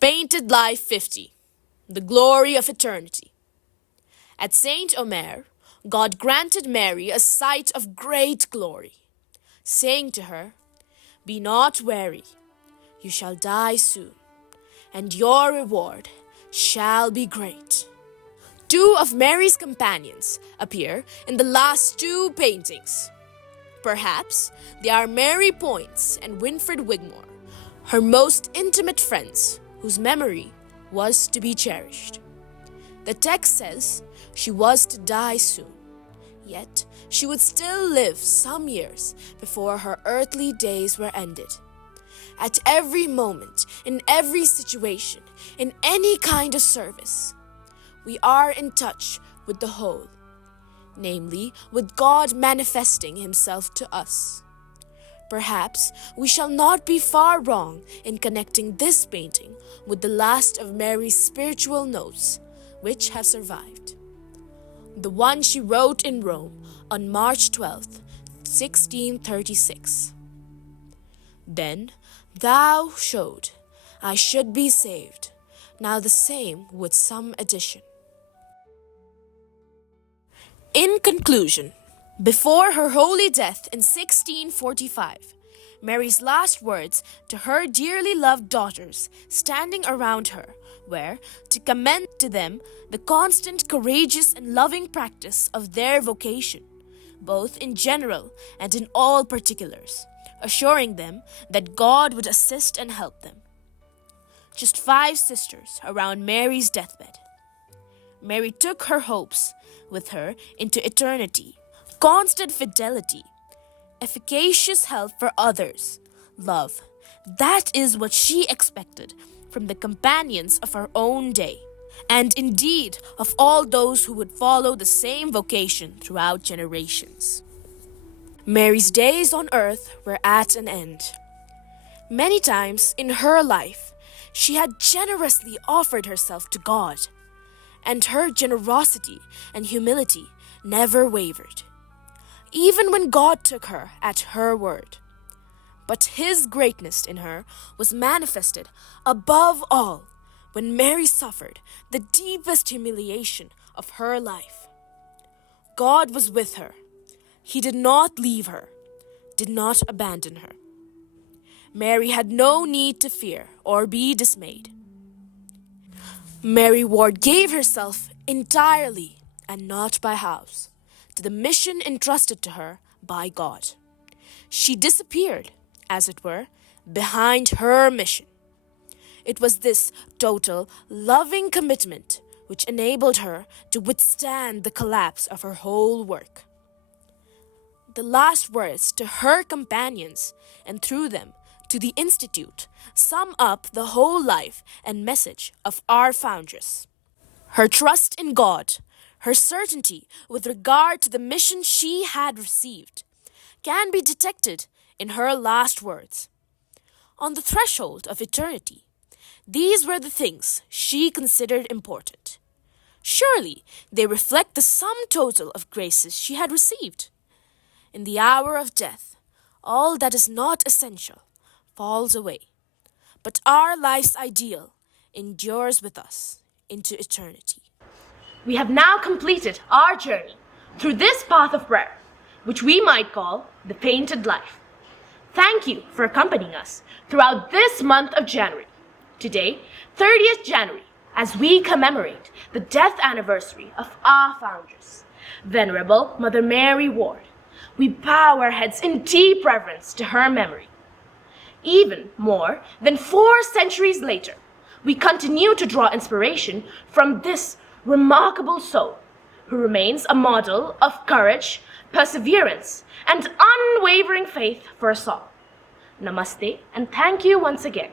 Painted Life 50, the glory of eternity. At St. Omer, God granted Mary a sight of great glory, saying to her, "Be not weary, you shall die soon, and your reward shall be great." Two of Mary's companions appear in the last two paintings. Perhaps they are Mary Poyntz and Winfred Wigmore, her most intimate friends, whose memory was to be cherished. The text says she was to die soon, yet she would still live some years before her earthly days were ended. At every moment, in every situation, in any kind of service, we are in touch with the whole, namely, with God manifesting Himself to us. Perhaps we shall not be far wrong in connecting this painting with the last of Mary's spiritual notes, which have survived. The one she wrote in Rome on March 12th, 1636. "Then thou showed I should be saved, now the same with some addition." In conclusion, before her holy death in 1645, Mary's last words to her dearly loved daughters standing around her were to commend to them the constant, courageous, and loving practice of their vocation, both in general and in all particulars, assuring them that God would assist and help them. Just 5 sisters around Mary's deathbed. Mary took her hopes with her into eternity, constant fidelity, efficacious help for others, love. That is what she expected from the companions of her own day, and indeed of all those who would follow the same vocation throughout generations. Mary's days on earth were at an end. Many times in her life, she had generously offered herself to God, and her generosity and humility never wavered, even when God took her at her word. But His greatness in her was manifested above all when Mary suffered the deepest humiliation of her life. God was with her. He did not leave her, did not abandon her. Mary had no need to fear or be dismayed. Mary Ward gave herself entirely, and not by halves, to the mission entrusted to her by God. She disappeared, as it were, behind her mission. It was this total, loving commitment which enabled her to withstand the collapse of her whole work. The last words to her companions, and through them to the Institute, sum up the whole life and message of our foundress. Her trust in God, her certainty with regard to the mission she had received, can be detected in her last words. On the threshold of eternity, these were the things she considered important. Surely they reflect the sum total of graces she had received. In the hour of death, all that is not essential falls away, but our life's ideal endures with us into eternity. We have now completed our journey through this path of prayer, which we might call the painted life. Thank you for accompanying us throughout this month of January. Today, 30th January, as we commemorate the death anniversary of our foundress, Venerable Mother Mary Ward, we bow our heads in deep reverence to her memory. Even more than 4 centuries later, we continue to draw inspiration from this remarkable soul, who remains a model of courage, perseverance, and unwavering faith for us all. Namaste, and thank you once again.